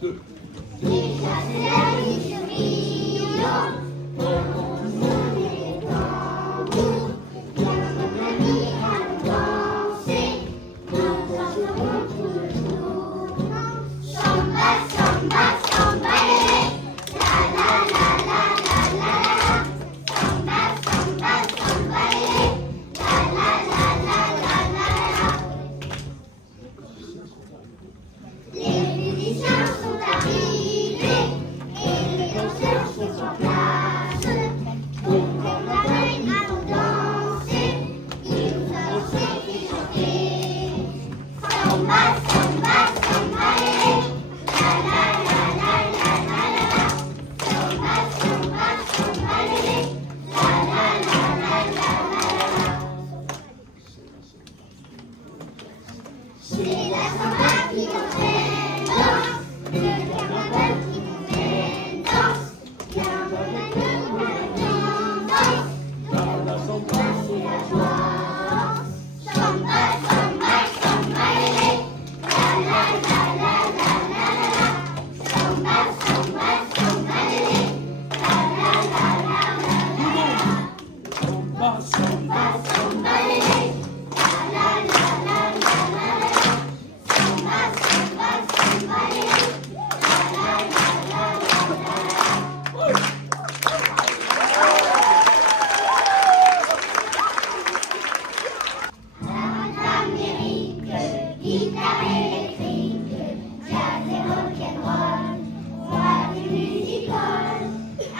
2. Guitare électrique, jazz et rock'n'roll, voix du musical,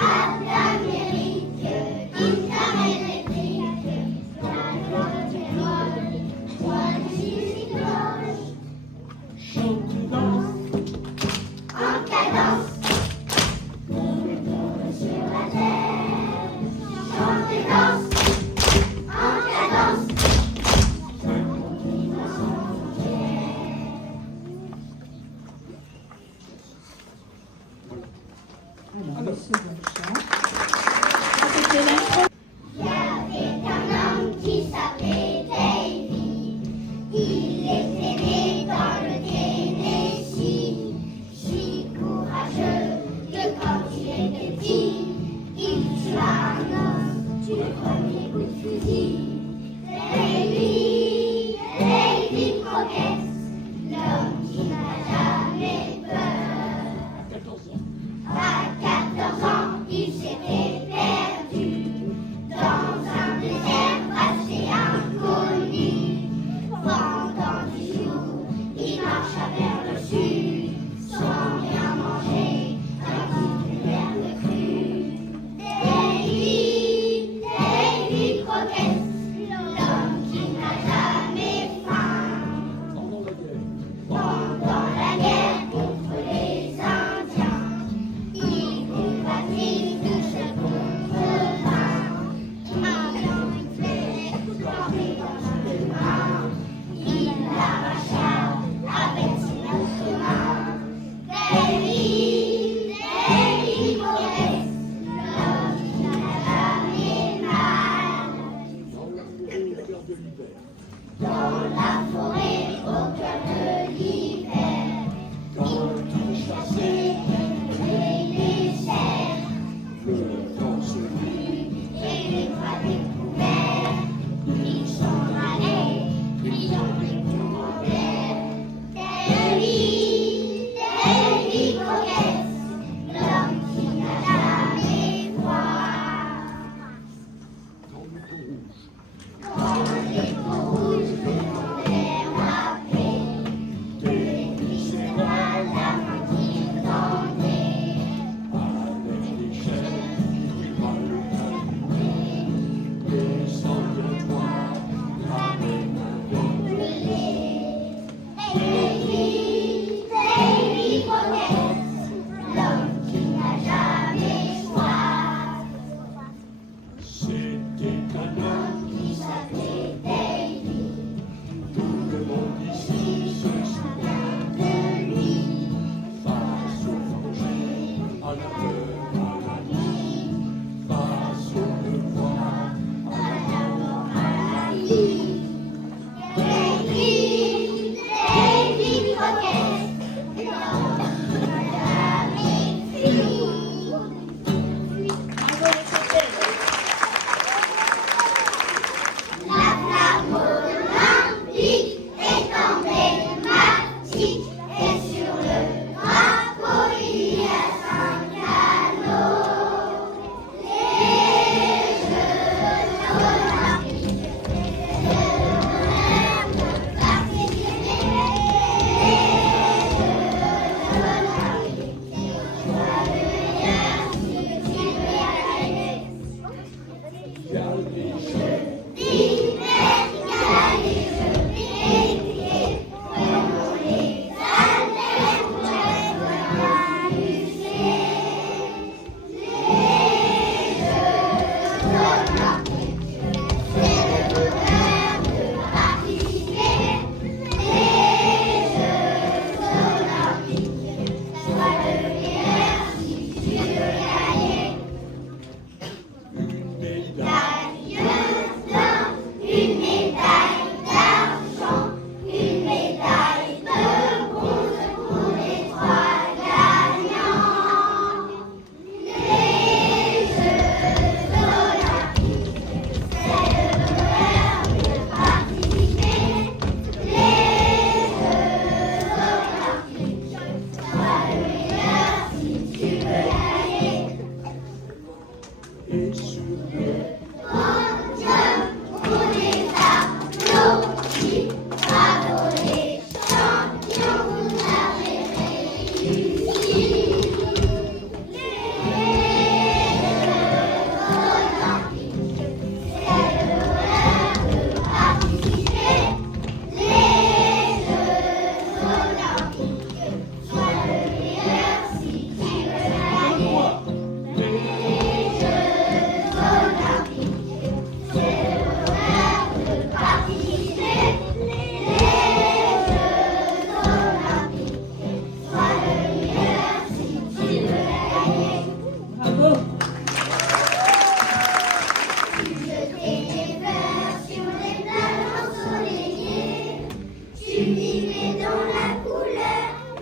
art d'Amérique, guitare électrique, jazz et rock'n'roll, voix du musical. Chante et danse, en cadence, comme le tourne sur la terre. Chante et danse, en cadence. Alors, le second chant. C'était l'intro. Il y avait un homme qui s'appelait Davy. Il était né dans le Tennessee. Si courageux que quand il était petit, il tua un homme du premier coup de fusil. Davy, Davy Crockett, l'homme qui n'a jamais peur. À 14 ans.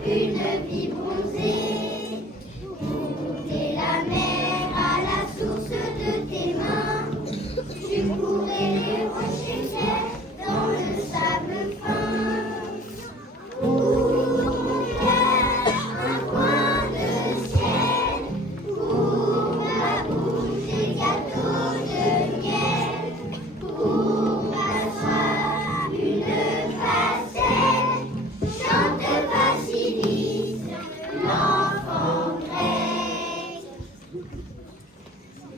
une vie bronzée. Goûter la mer à la source de tes mains. Tu pourrais les rochers verts dans le sable fin. Pour mon cœur, un coin de ciel. Pour ma bouche, des gâteaux de miel. Pour ma soif, une facette. Chante Vasilis, l'enfant grec.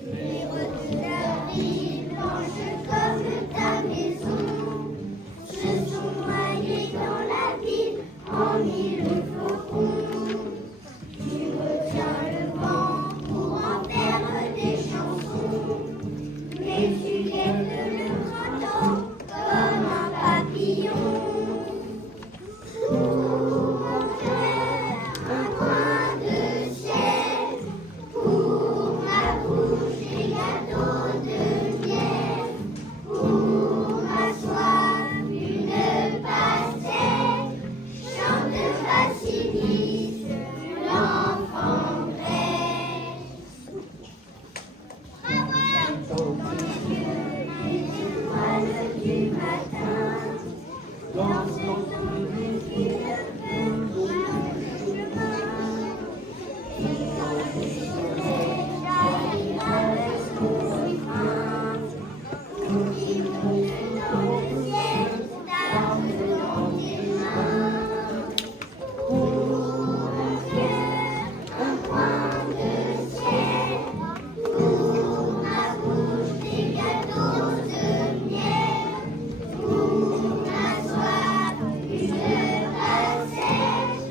Les routes de la ville, blanches comme ta maison, se sont noyées dans la ville en mille flocons. Tu retiens le vent pour en faire des chansons, mais tu guettes le printemps comme un papillon. Pour mon cœur, un coin de ciel. Pour ma bouche, des gâteaux de miel. Pour ma soif, une pastèque. Chante Vasilis, l'enfant grec. Dans les yeux, les étoiles du matin. Dans ce temps qui ne fait le chemin. Et quand le soleil arrive avec son frein, pour qu'il monte dans le ciel, t'arme dans tes mains. Pour mon cœur, un coin de ciel. Pour ma bouche, des gâteaux de miel. Pour ma soif, une facette.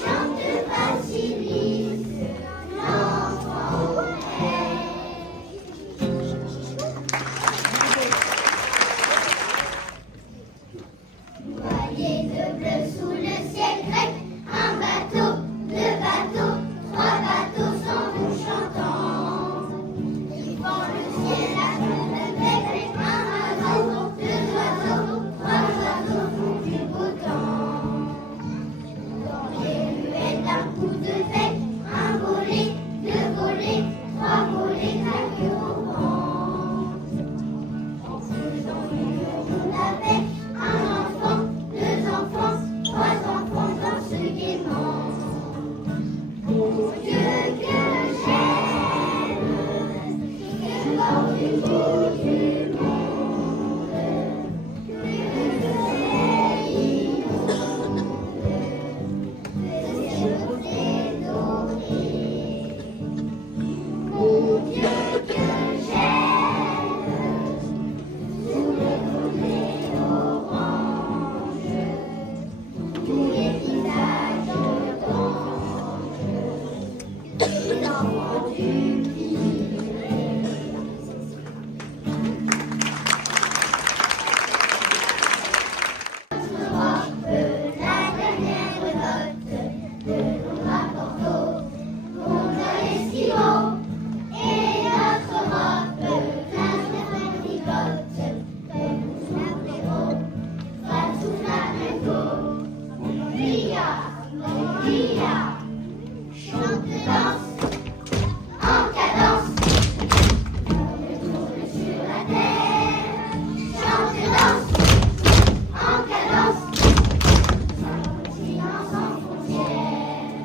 Chante Vasilis, l'enfant grec. Noyé de bleu sous le ciel grec, un bateau, deux bateaux, trois bateaux s'en vont chantant. Ils font le ciel à coups de bec, un oiseau, deux oiseaux, trois oiseaux font du beau temps. Dans les ruelles d'un coup de bec, un volet, deux volets, trois volets claquent au vent. En faisant une ronde avec un enfant, deux enfants, trois enfants dansent gaiement. Mon Dieu que j'aime, que l'or du bout du monde, que le soleil inonde, le ciel rose et doré. Mon Dieu que j'aime, sous le bonnet orange, tous les visages d'anges, les enfants du Pirée. Notre robe, la dernière note, de nos rapportos, mon esquimau, et notre robe, la dernière ligote, de nos apéros, face au flamenco. Ria, chante, danse, en cadence, le tourne sur la terre. Chante, danse, en cadence, sans continent, sans frontières.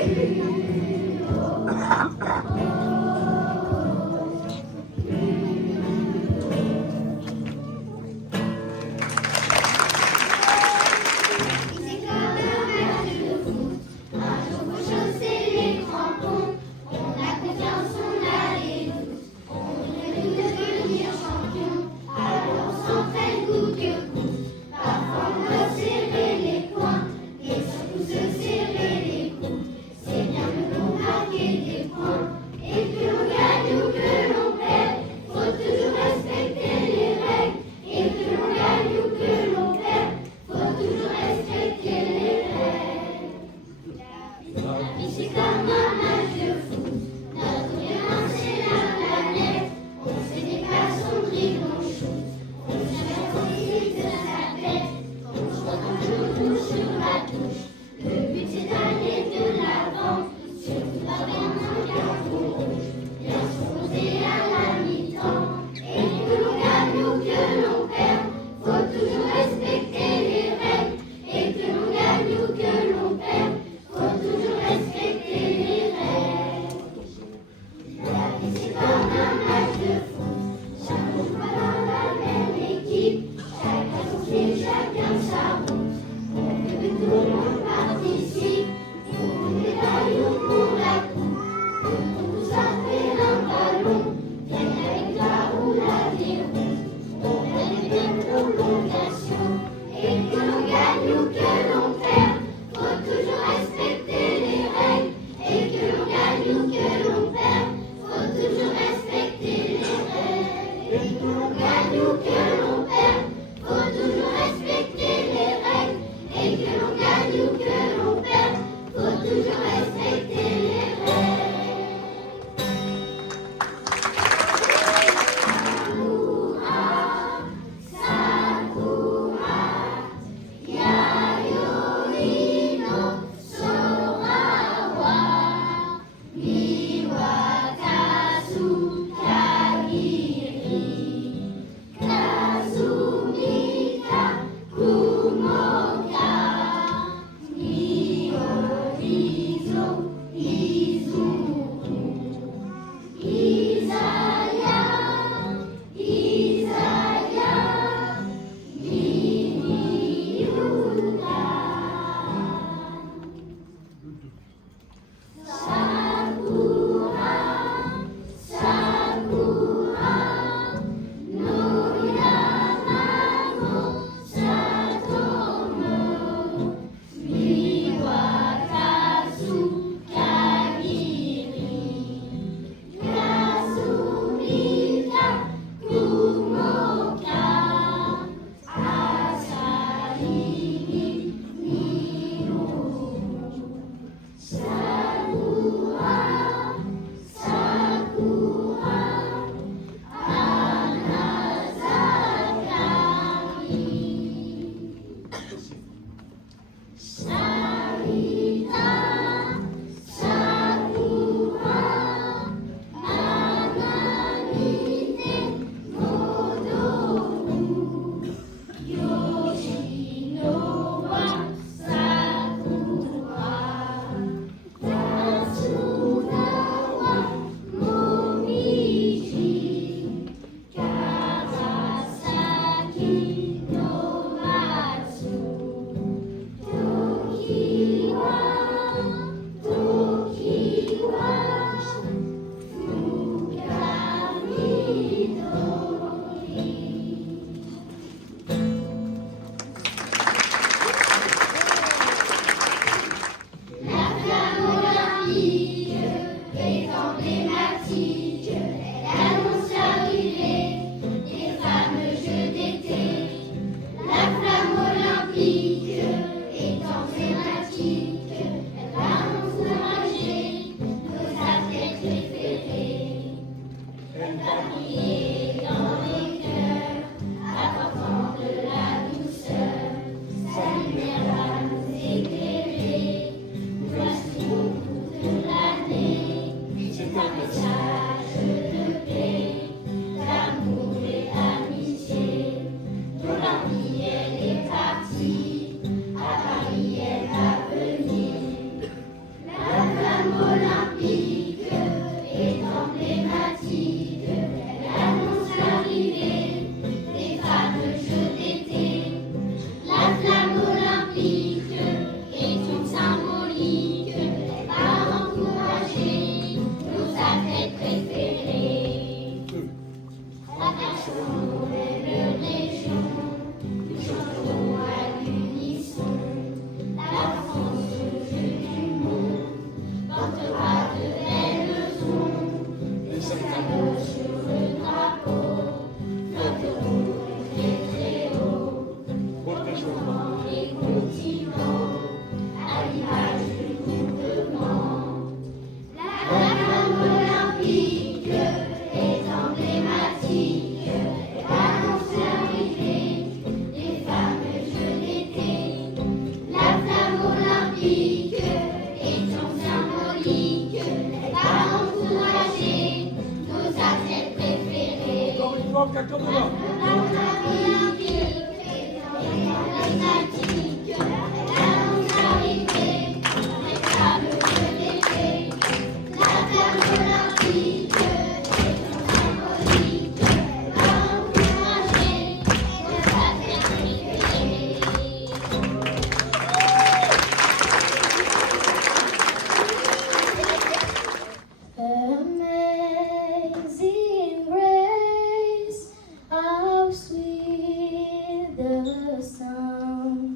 C'est comme un match de foot. Un jour faut chausser les crampons. On a confiance, on a les doutes. On veut devenir champion. Alors on s'entraîne coûte que coûte. Parfois on doit serrer les poings et surtout se serrer les coudes. C'est bien que l'on marque des points et que l'on gagne ou que l'on perd. Faut toujours respecter les règles et que l'on gagne ou que l'on perd. Faut toujours respecter les règles. La vie c'est comme un match de foot. Notre gamin c'est la planète. On se déplace, on dribble, on shoot. On choisit de sa tête. On joue toujours sur la touche. Le but c'est d'aller de l'avant. Surtout pas dans un carton rouge. Bien s'opposer à la mi-temps. Et que l'on gagne ou que l'on perd. Faut toujours respecter les règles. Et que l'on gagne ou que l'on perd. Faut toujours respecter étions symboliques, par encourager nos athlètes préférés. Encore une fois, quelqu'un de là. Amazing grace, how sweet the sound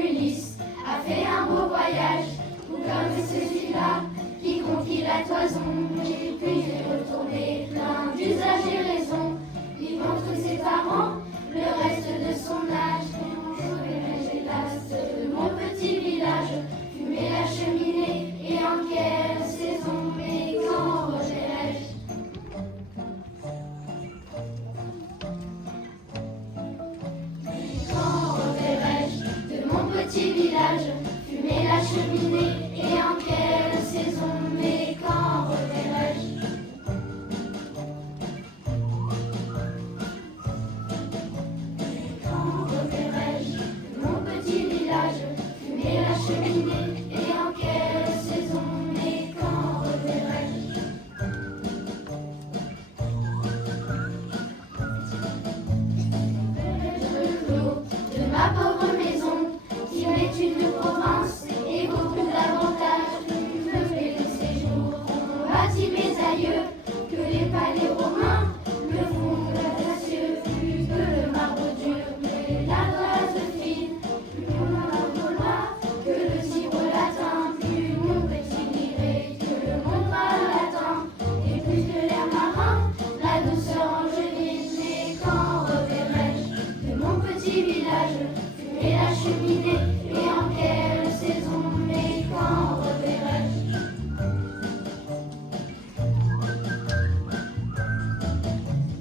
Ulysse a fait un beau voyage, ou comme celui-là qui conquit la toison, et puis est retourné plein d'usage et raison, vivant tous ses parents, le reste de son âge. Hélas, de mon petit village, fumer la cheminée, et en quelle saison, mais quand reverrai-je? Quand reverrai-je de mon petit village, fumer la cheminée, et en quelle saison, mais quand reverrai-je? Quand reverrai-je de mon petit village, fumer la cheminée, et en quelle saison, mais quand reverrai-je? De ma pauvre maison, qui est une province, et beaucoup davantage que les séjours ont bâti mes aïeux, que les palais romains me font gracieux, plus que le marbre dur, mais la toise fine, plus que le marbre noir, que le cibre latin, plus mon petit livré, que le monde latin, et plus que l'air marin, la douceur angevine. Mais quand reverrai-je de mon petit village, fumer la cheminée, et en quelle saison, mais quand reverrai-je?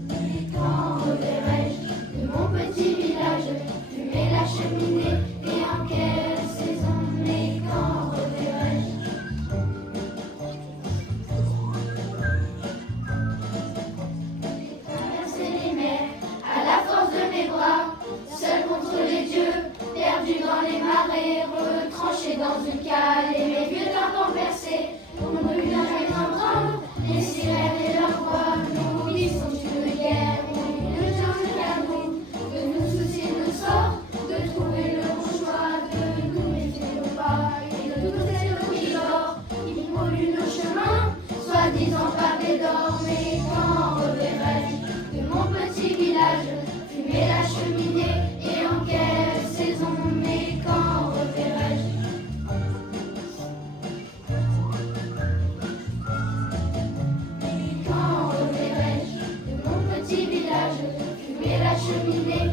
Mais quand reverrai-je de mon petit village, fumer la cheminée, et en quelle saison, mais quand reverrai-je? Traverser les mers à la force de mes bras, seul contre les dieux, perdu dans les marais, retranché dans une cale, et mes vieux tympans percés, pour ne plus jamais entendre les sirènes et leurs voix. Nous vivons une guerre, une chose qu'à nous, de nous soucier de sort, de trouver le bon choix, de nous méfier nos pas, et de toutes ces rouges d'or qui polluent nos chemins, soi-disant pavés d'or. Mais quand reverrai-je de mon petit village, fumer la cheminée, et en quelle saison, mais quand reverrai-je? Mais quand reverrai-je de mon petit village, fumer la cheminée,